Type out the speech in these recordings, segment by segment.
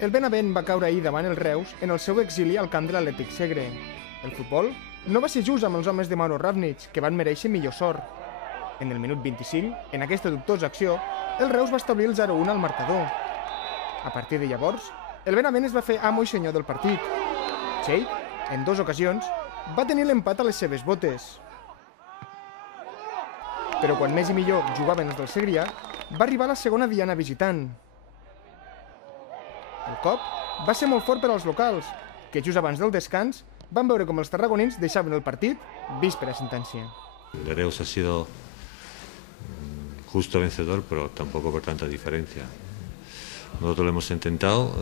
El Benavent va caure ahir davant el Reus en el seu exili al camp de l'Atlètic Segre. El futbol no va ser just amb els homes de Mauro Ravnich, que van mereixer millor sort. En el minut 25, en aquesta dubtosa acció, el Reus va establir el 0-1 al marcador. A partir de llavors, el Benavent es va fer amo i senyor del partit. Cheik, en 2 ocasions, va tenir l'empat a les seves botes. Però quan més i millor jugaven els del Segrià, va arribar la segona diana visitant. El cop va ser molt fort per als locals, que just abans del descans van veure com els tarragonins deixaven el partit vist per a sentència. El Reus ha sido justo vencedor, pero tampoco por tanta diferencia. Nosotros lo hemos intentado,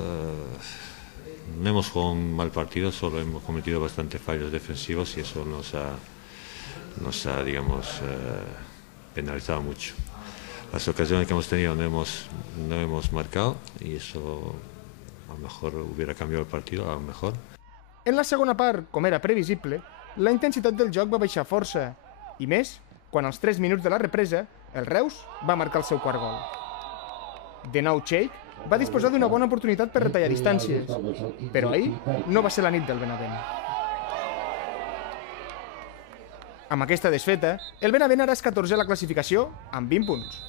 no hemos jugado un mal partido, solo hemos cometido bastantes fallos defensivos y eso nos ha digamos, penalizado mucho. Las ocasiones que hemos tenido no hemos marcado y eso a lo mejor hubiera cambiado el partido, a lo mejor. En la segona part, com era previsible, la intensitat del joc va baixar força, i més quan als 3 minuts de la represa el Reus va marcar el seu quart gol. De nou Cheik va disposar d'una bona oportunitat per retallar distàncies, però ahir no va ser la nit del Benavent. Amb aquesta desfeta, el Benavent ara és 14è a la classificació amb 20 punts.